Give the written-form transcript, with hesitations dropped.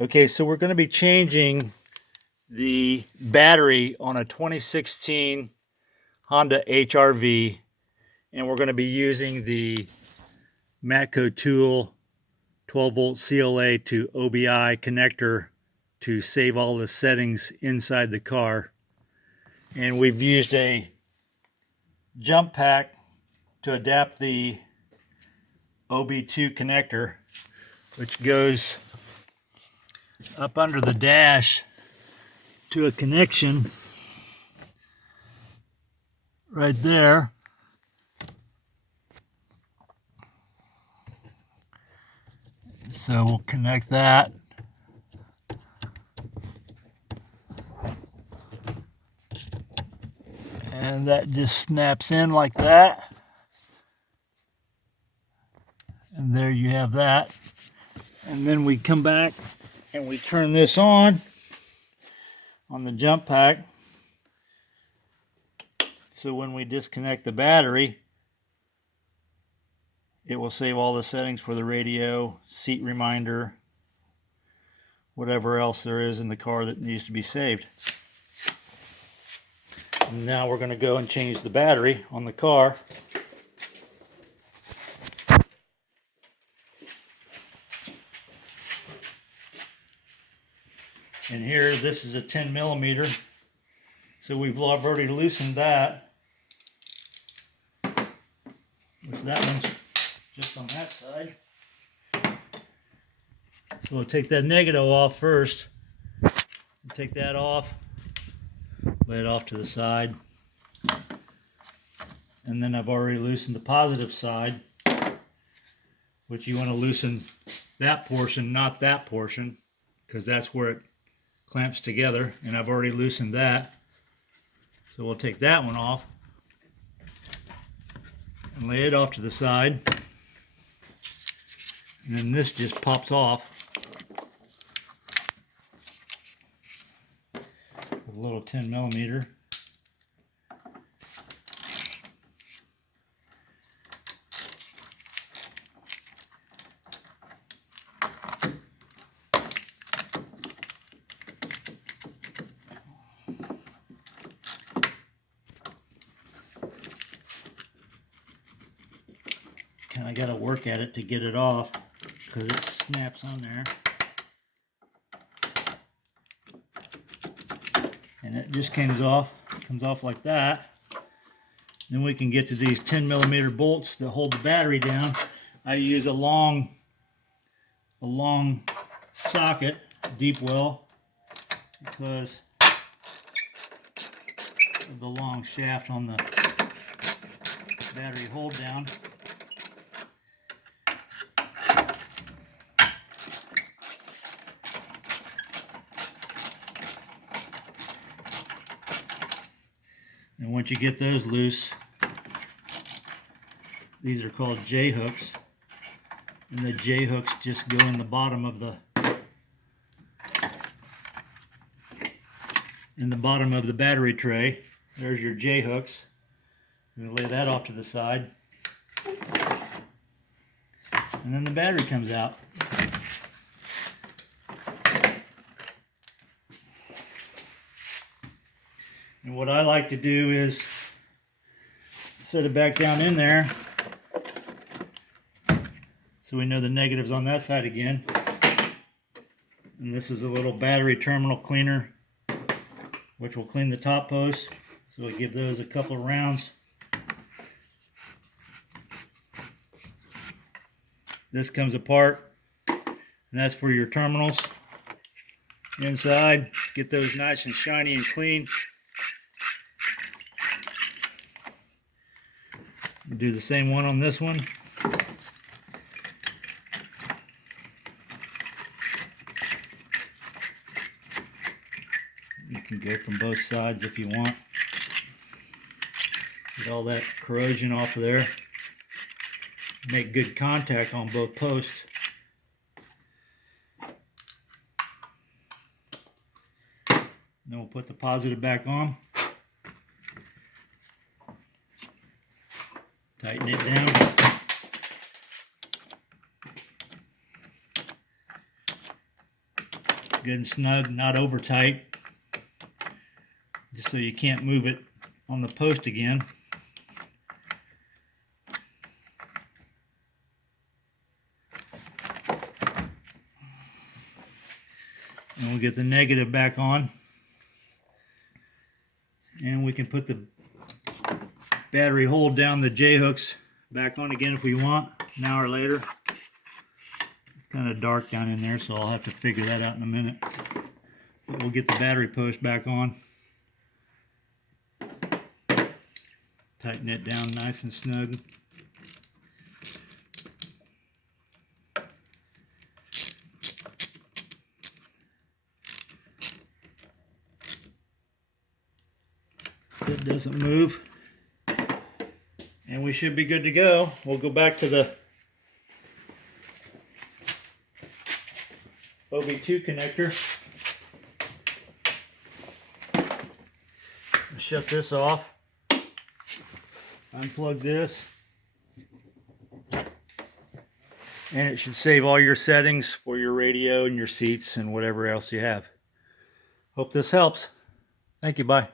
Okay, so we're going to be changing the battery on a 2016 Honda HRV, and we're going to be using the Matco Tool 12-volt CLA to OBI connector to save all the settings inside the car. And we've used a jump pack to adapt the OB2 connector, which goes up under the dash to a connection right there. So we'll connect that. And that just snaps in like that. And there you have that. And then we come back and we turn this on the jump pack. So when we disconnect the battery, it will save all the settings for the radio, seat reminder, whatever else there is in the car that needs to be saved. And now we're going to go and change the battery on the car. And here, this is a 10 millimeter. So we've already loosened that. Which that one's just on that side. So we'll take that negative off first. Take that off. Lay it off to the side. And then I've already loosened the positive side, which you want to loosen that portion, not that portion, because that's where it clamps together, and I've already loosened that. So we'll take that one off and lay it off to the side. And then this just pops off. A little 10 millimeter. Kind of got to work at it to get it off because it snaps on there. And it just comes off like that. Then we can get to these 10 millimeter bolts that hold the battery down. I use a long socket, deep well, because of the long shaft on the battery hold down. And once you get those loose, these are called J hooks, and the J hooks just go in the bottom of the battery tray. There's your J hooks. I'm going to lay that off to the side, and then the battery comes out. And what I like to do is set it back down in there so we know the negative's on that side again. And this is a little battery terminal cleaner, which will clean the top post. So we'll give those a couple of rounds. This comes apart, and that's for your terminals inside. Get those nice and shiny and clean. Do the same one on this one. You can go from both sides if you want. Get all that corrosion off of there. Make good contact on both posts. Then we'll put the positive back on. Tighten it down. good and snug, not over tight, just so you can't move it on the post again. And we'll get the negative back on, and we can put the battery hold down the J-hooks back on again if we want, an hour later. It's kind of dark down in there, so I'll have to figure that out in a minute. But we'll get the battery post back on. Tighten it down nice and snug. It doesn't move, and we should be good to go. We'll go back to the OB2 connector. Shut this off, unplug this, and it should save all your settings for your radio and your seats and whatever else you have. Hope this helps. Thank you, bye.